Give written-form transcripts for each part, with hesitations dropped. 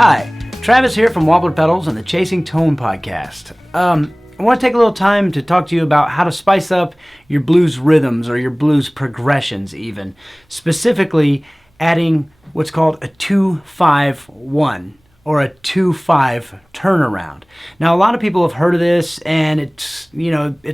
Hi, Travis here from Wampler Pedals and the Chasing Tone podcast. I want to take a little time to talk to you about how to spice up your blues rhythms or your blues progressions even. Specifically, adding what's called a 2-5-1 or a 2-5 turnaround. Now, a lot of people have heard of this, and it's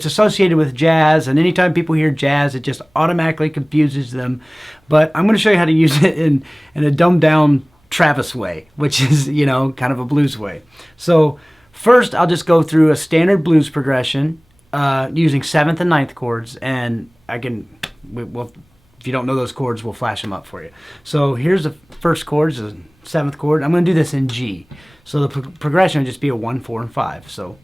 associated with jazz, and anytime people hear jazz, it just automatically confuses them. But I'm going to show you how to use it in a dumbed down Travis way, which is, kind of a blues way. So first, I'll just go through a standard blues progression using 7th and 9th chords, and if you don't know those chords, we'll flash them up for you. So here's the first chord, it's the 7th chord. I'm going to do this in G. So the progression would just be a 1, 4, and 5. So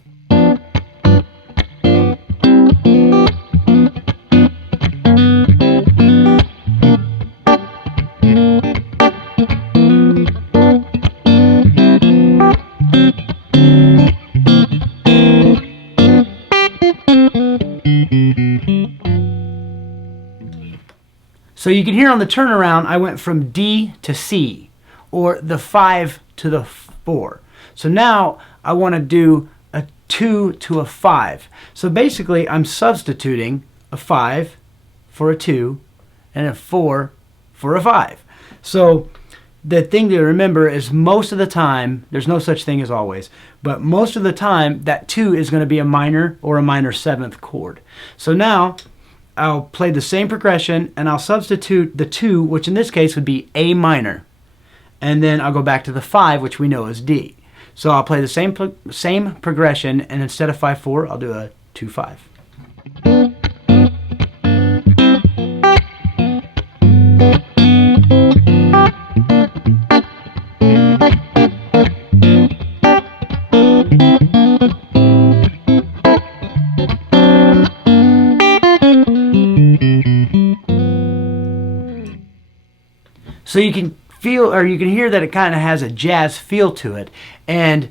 you can hear on the turnaround, I went from D to C, or the 5 to the 4. So now I want to do a 2 to a 5. So basically, I'm substituting a 5 for a 2 and a 4 for a 5. So the thing to remember is most of the time, there's no such thing as always, but most of the time, that 2 is going to be a minor or a minor 7th chord. So now I'll play the same progression, and I'll substitute the 2, which in this case would be A minor. And then I'll go back to the 5, which we know is D. So I'll play the same progression, and instead of 5-4, I'll do a 2-5. So you can feel, or you can hear that it kind of has a jazz feel to it. And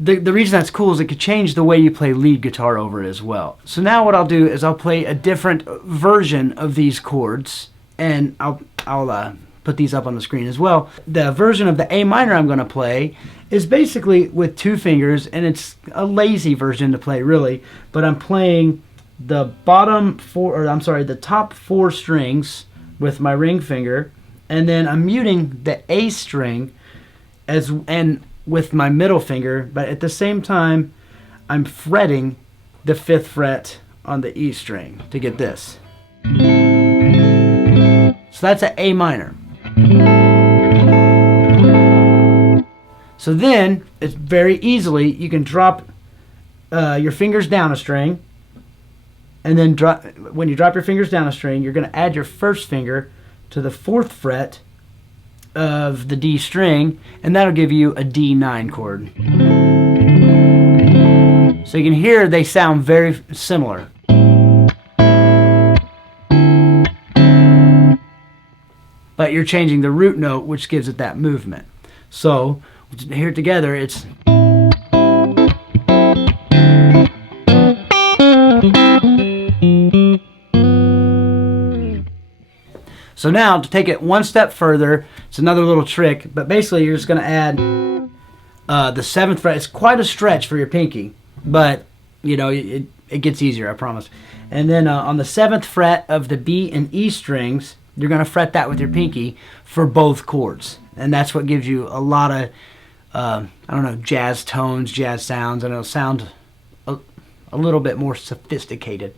the reason that's cool is it could change the way you play lead guitar over it as well. So now what I'll do is I'll play a different version of these chords, and I'll put these up on the screen as well. The version of the A minor I'm going to play is basically with 2 fingers, and it's a lazy version to play really, but I'm playing the the top 4 strings with my ring finger, and then I'm muting the A string and with my middle finger, but at the same time I'm fretting the 5th fret on the E string to get this. So that's an A minor. So then it's very easily, you can drop your fingers down a string, and then when you drop your fingers down a string, you're going to add your first finger to the 4th fret of the D string, and that'll give you a D9 chord. So you can hear they sound very similar. But you're changing the root note, which gives it that movement. So here together, it's... So now, to take it one step further, it's another little trick, but basically you're just going to add the 7th fret. It's quite a stretch for your pinky, but, it gets easier, I promise. And then on the 7th fret of the B and E strings, you're going to fret that with your pinky for both chords. And that's what gives you a lot of, jazz tones, jazz sounds, and it'll sound a little bit more sophisticated.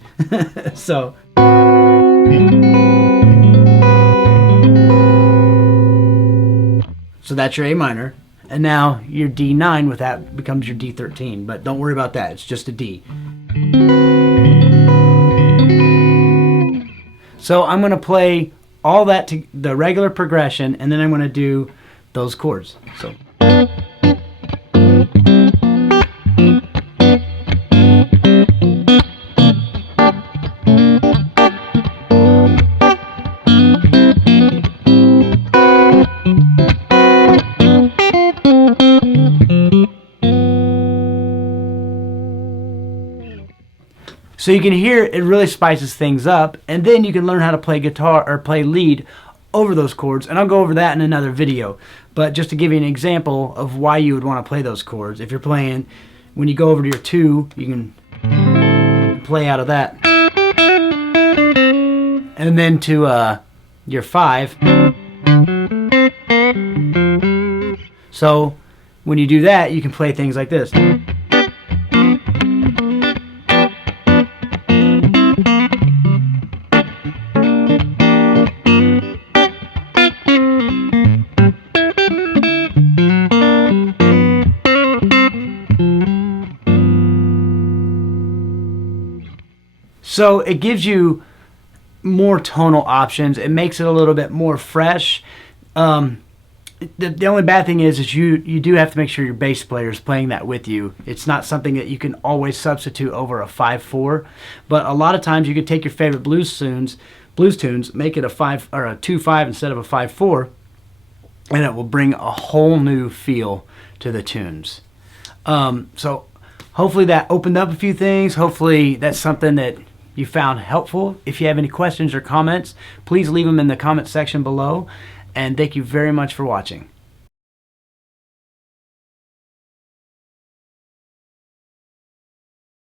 So... So that's your A minor, and now your D9 with that becomes your D13, but don't worry about that, it's just a D. So I'm going to play all that to the regular progression, and then I'm going to do those chords. So. So you can hear it really spices things up, and then you can learn how to play guitar or play lead over those chords, and I'll go over that in another video. But just to give you an example of why you would want to play those chords, if you're playing, when you go over to your 2, you can play out of that, and then to your 5. So when you do that, you can play things like this. So it gives you more tonal options. It makes it a little bit more fresh. The only bad thing is you do have to make sure your bass player is playing that with you. It's not something that you can always substitute over a 5/4. But a lot of times you could take your favorite blues tunes, make it a 5 or a 2/5 instead of a 5/4, and it will bring a whole new feel to the tunes. So hopefully that opened up a few things. Hopefully that's something that you found helpful. If you have any questions or comments, please leave them in the comment section below. And thank you very much for watching.